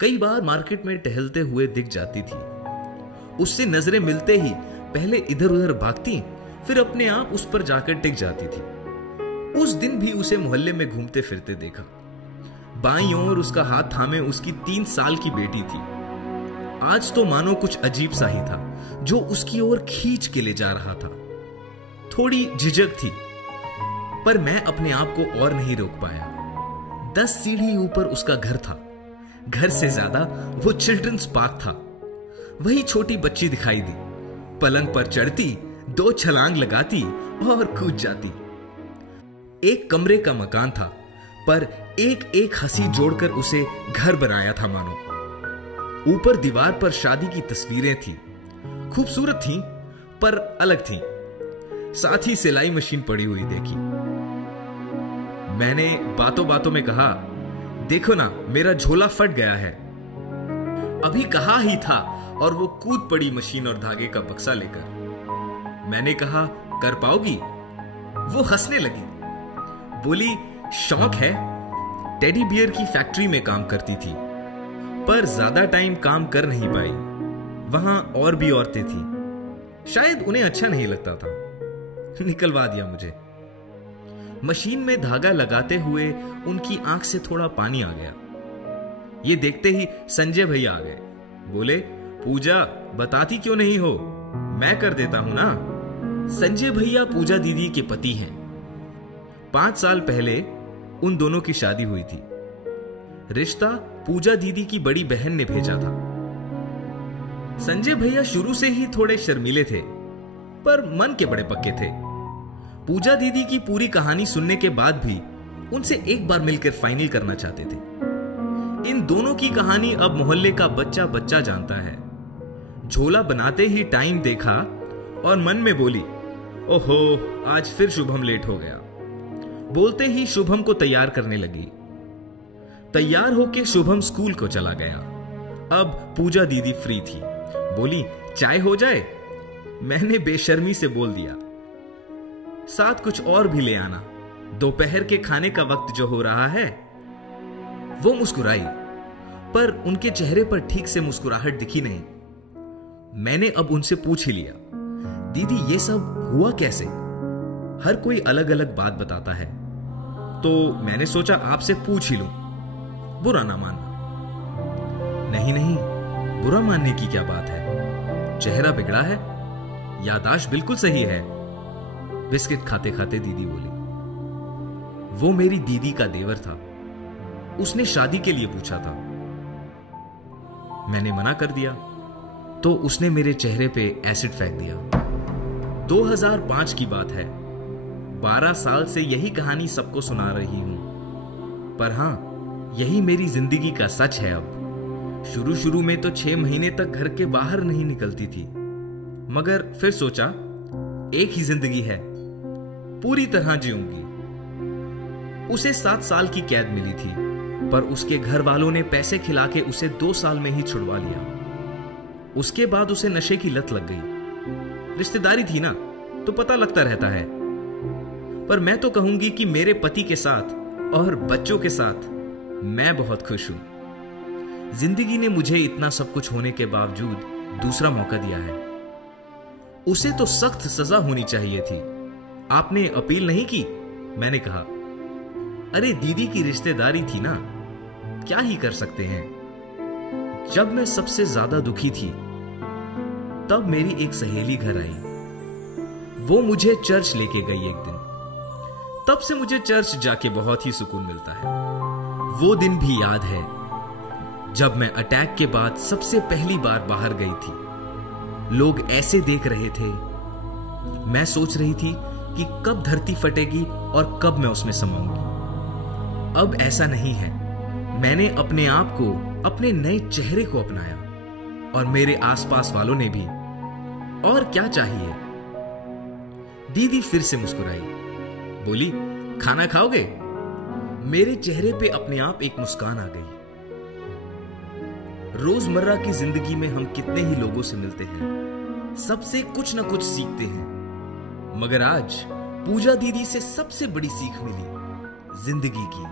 कई बार मार्केट में टहलते हुए दिख जाती थी। उससे नजरें मिलते ही पहले इधर उधर भागती, फिर अपने आप उस पर जाकर टिक जाती थी। उस दिन भी उसे मोहल्ले में घूमते फिरते देखा। बाईं ओर उसका हाथ थामे उसकी 3 साल की बेटी थी। आज तो मानो कुछ अजीब सा ही था जो उसकी ओर खींच के ले जा रहा था। थोड़ी झिझक थी, पर मैं अपने आप को और नहीं रोक पाया। 10 सीढ़ी ऊपर उसका घर था। घर से ज्यादा वो चिल्ड्रंस पार्क था। वही छोटी बच्ची दिखाई दी, पलंग पर चढ़ती, 2 छलांग लगाती और कूद जाती। एक कमरे का मकान था, पर एक एक हंसी जोड़कर उसे घर बनाया था मानो। ऊपर दीवार पर शादी की तस्वीरें थी। खूबसूरत थीं, पर अलग थीं। साथ ही सिलाई मशीन पड़ी हुई देखी। मैंने बातों बातों में कहा, देखो ना, मेरा झोला फट गया है। अभी कहा ही था और वो कूद पड़ी मशीन और धागे का बक्सा लेकर। मैंने कहा, कर पाओगी? वो हंसने लगी, बोली, शौक है। टेडी बियर की फैक्ट्री में काम करती थी, पर ज्यादा टाइम काम कर नहीं पाई। वहां और भी औरतें थी, शायद उन्हें अच्छा नहीं लगता था। निकलवा दिया मुझे। मशीन में धागा लगाते हुए उनकी आंख से थोड़ा पानी आ गया। ये देखते ही संजय भैया आ गए। बोले, पूजा बताती क्यों नहीं हो? मैं कर देता हूं ना। संजय भैया पूजा दीदी के पति हैं। 5 साल पहले उन दोनों की शादी हुई थी। रिश्ता पूजा दीदी की बड़ी बहन ने भेजा था। संजय भैया शुरू से ही थोड़े शर्मीले थे, पर मन के बड़े पक्के थे। पूजा दीदी की पूरी कहानी सुनने के बाद भी उनसे एक बार मिलकर फाइनल करना चाहते थे। इन दोनों की कहानी अब मोहल्ले का बच्चा बच्चा जानता है। झोला बनाते ही टाइम देखा और मन में बोली, ओहो, आज फिर शुभम लेट हो गया। बोलते ही शुभम को तैयार करने लगी। तैयार होके शुभम स्कूल को चला गया। अब पूजा दीदी फ्री थी। बोली, चाय हो जाए? मैंने बेशर्मी से बोल दिया, साथ कुछ और भी ले आना, दोपहर के खाने का वक्त जो हो रहा है। वो मुस्कुराई, पर उनके चेहरे पर ठीक से मुस्कुराहट दिखी नहीं। मैंने अब उनसे पूछ ही लिया, दीदी ये सब हुआ कैसे? हर कोई अलग अलग बात बताता है, तो मैंने सोचा आपसे पूछ ही लूं, बुरा ना मानना। नहीं नहीं, बुरा मानने की क्या बात है? चेहरा बिगड़ा है, याददाश्त बिल्कुल सही है। बिस्किट खाते खाते दीदी बोली। वो मेरी दीदी का देवर था। उसने शादी के लिए पूछा था। मैंने मना कर दिया, तो उसने मेरे चेहरे पे एसिड फेंक दिया। 2005 की बात है। 12 साल से यही कहानी सबको सुना रही हूं, पर हां, यही मेरी जिंदगी का सच है। अब शुरू शुरू में तो 6 महीने तक घर के बाहर नहीं निकलती थी, मगर फिर सोचा एक ही जिंदगी है, पूरी तरह जीऊंगी। उसे 7 साल की कैद मिली थी, पर उसके घर वालों ने पैसे खिला के उसे 2 साल में ही छुड़वा लिया। उसके बाद उसे नशे की लत लग गई। रिश्तेदारी थी ना, तो पता लगता रहता है। पर मैं तो कहूंगी कि मेरे पति के साथ और बच्चों के साथ मैं बहुत खुश हूं। जिंदगी ने मुझे इतना सब कुछ होने के बावजूद दूसरा मौका दिया है। उसे तो सख्त सजा होनी चाहिए थी। आपने अपील नहीं की? मैंने कहा, अरे दीदी की रिश्तेदारी थी ना, क्या ही कर सकते हैं। जब मैं सबसे ज्यादा दुखी थी, तब मेरी एक सहेली घर आई। वो मुझे चर्च लेके गई एक दिन। तब से मुझे चर्च जाके बहुत ही सुकून मिलता है। वो दिन भी याद है जब मैं अटैक के बाद सबसे पहली बार बाहर गई थी। लोग ऐसे देख रहे थे। मैं सोच रही थी कि कब धरती फटेगी और कब मैं उसमें समाऊंगी। अब ऐसा नहीं है। मैंने अपने आप को, अपने नए चेहरे को अपनाया, और मेरे आसपास वालों ने भी। और क्या चाहिए? दीदी फिर से मुस्कुराई, बोली, खाना खाओगे? मेरे चेहरे पे अपने आप एक मुस्कान आ गई। रोजमर्रा की जिंदगी में हम कितने ही लोगों से मिलते हैं, सबसे कुछ ना कुछ सीखते हैं, मगर आज पूजा दीदी से सबसे बड़ी सीख मिली जिंदगी की।